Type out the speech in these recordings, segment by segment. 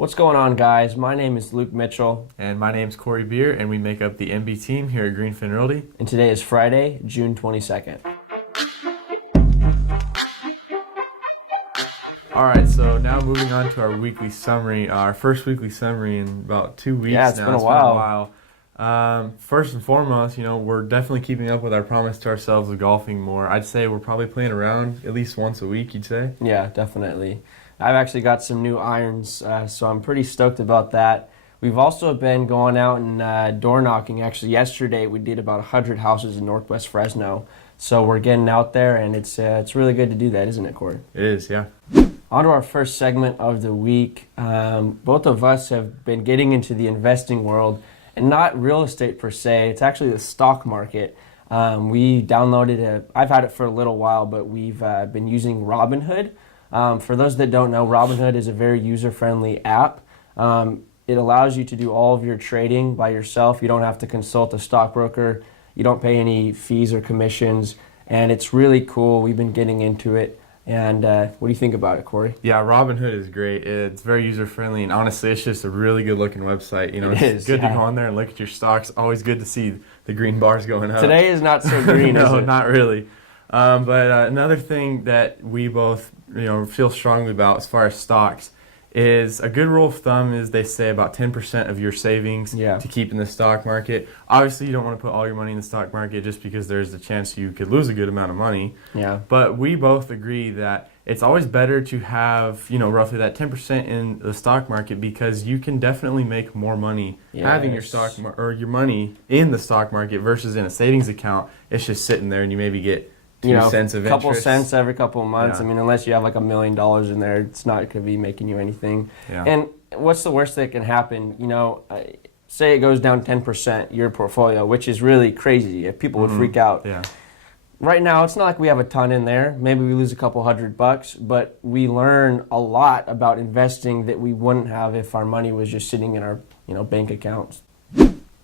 What's going on, guys? My name is Luke Mitchell. And my name's Corey Beer, and we make up the MB team here at Greenfin Realty. And today is Friday, June 22nd. All right, so now moving on to our weekly summary, our first weekly summary in about 2 weeks now. Yeah, it's been a while. First and foremost, we're definitely keeping up with our promise to ourselves of golfing more. I'd say we're probably playing around at least once a week, you'd say? Yeah, definitely. I've actually got some new irons, so I'm pretty stoked about that. We've also been going out and door knocking. Actually, yesterday we did about 100 houses in Northwest Fresno. So we're getting out there, and it's really good to do that, isn't it, Corey? It is, yeah. On to our first segment of the week. Both of us have been getting into the investing world, and not real estate per se. It's actually the stock market. We downloaded I've had it for a little while, but we've been using Robinhood. For those that don't know, Robinhood is a very user-friendly app. It allows you to do all of your trading by yourself. You don't have to consult a stockbroker. You don't pay any fees or commissions, and it's really cool. We've been getting into it. And what do you think about it, Corey? Yeah, Robinhood is great. It's very user-friendly, and honestly, it's just a really good-looking website. It's good to go on there and look at your stocks. Always good to see the green bars going up. Today is not so green, no, is it? not really. But another thing that we both feel strongly about as far as stocks is a good rule of thumb is they say about 10% of your savings to keep in the stock market. Obviously, you don't want to put all your money in the stock market just because there's a chance you could lose a good amount of money. Yeah. But we both agree that it's always better to have, roughly that 10% in the stock market because you can definitely make more money having your stock or your money in the stock market versus in a savings account. It's just sitting there and you maybe get 2 cents of interest. Couple cents every couple of months. Yeah. I mean, unless you have like $1 million in there, it's not going to be making you anything. Yeah. And what's the worst that can happen? Say it goes down 10%, your portfolio, which is really crazy. If people would freak out. Yeah. Right now, it's not like we have a ton in there. Maybe we lose a couple $100, but we learn a lot about investing that we wouldn't have if our money was just sitting in our, bank accounts.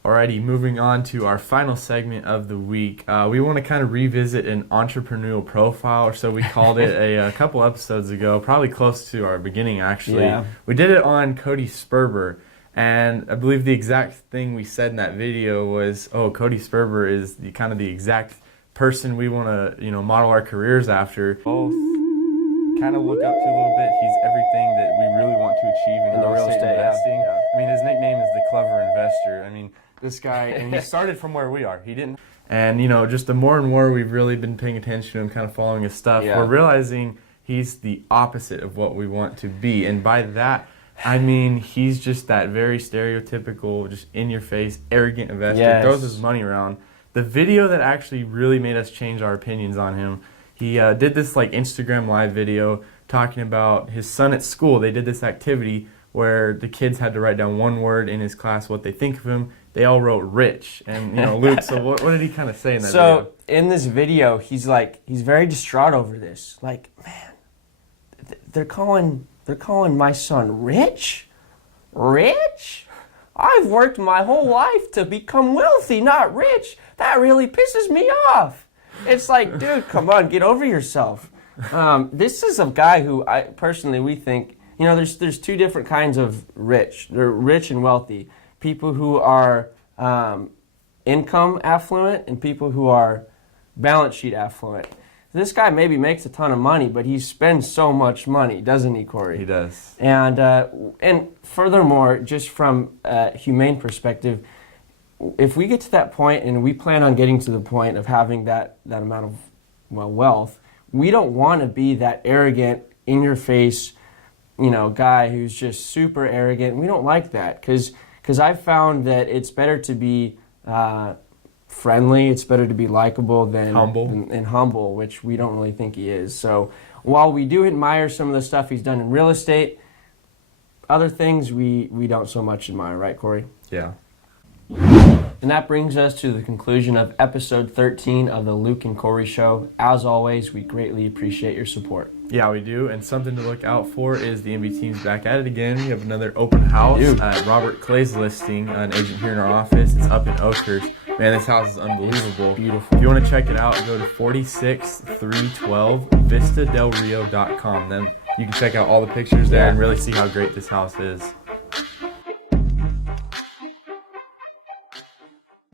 Alrighty, moving on to our final segment of the week. We want to kind of revisit an entrepreneurial profile, or so we called it a couple episodes ago, probably close to our beginning, actually. Yeah. We did it on Cody Sperber, and I believe the exact thing we said in that video was, Cody Sperber is the exact person we want to, model our careers after. Both kind of look up to a little bit. He's everything that we really want to achieve in real estate investing. Yeah. I mean, his nickname is the Clever Investor. I mean, this guy, and he started from where we are. He didn't. And, just the more and more we've really been paying attention to him, kind of following his stuff, we're realizing he's the opposite of what we want to be. And by that, I mean, he's just that very stereotypical, just in-your-face, arrogant investor, throws his money around. The video that actually really made us change our opinions on him, he did this Instagram live video talking about his son at school. They did this activity where the kids had to write down one word in his class, what they think of him. They all wrote rich. And, Luke, so what did he kind of say in that video? So, in this video, he's very distraught over this. Like, man, they're calling my son rich? Rich? I've worked my whole life to become wealthy, not rich. That really pisses me off. It's like, dude, come on, get over yourself. This is a guy who we think, there's two different kinds of rich. They're rich and wealthy. People who are income affluent and people who are balance sheet affluent. This guy maybe makes a ton of money, but he spends so much money, doesn't he, Corey? He does. And furthermore, just from a humane perspective, if we get to that point and we plan on getting to the point of having that amount of wealth, we don't want to be that arrogant, in-your-face, guy who's just super arrogant. We don't like that because I've found that it's better to be friendly, it's better to be likable than humble, which we don't really think he is. So while we do admire some of the stuff he's done in real estate, other things we don't so much admire, right, Corey? Yeah. And that brings us to the conclusion of episode 13 of the Luke and Kory Show. As always, we greatly appreciate your support. Yeah, we do. And something to look out for is the MB team's back at it again. We have another open house at Robert Clay's listing, an agent here in our office. It's up in Oakhurst. Man, this house is unbelievable. It's beautiful. If you want to check it out, go to 46312 vistadelrio.com. Then you can check out all the pictures there and really see how great this house is.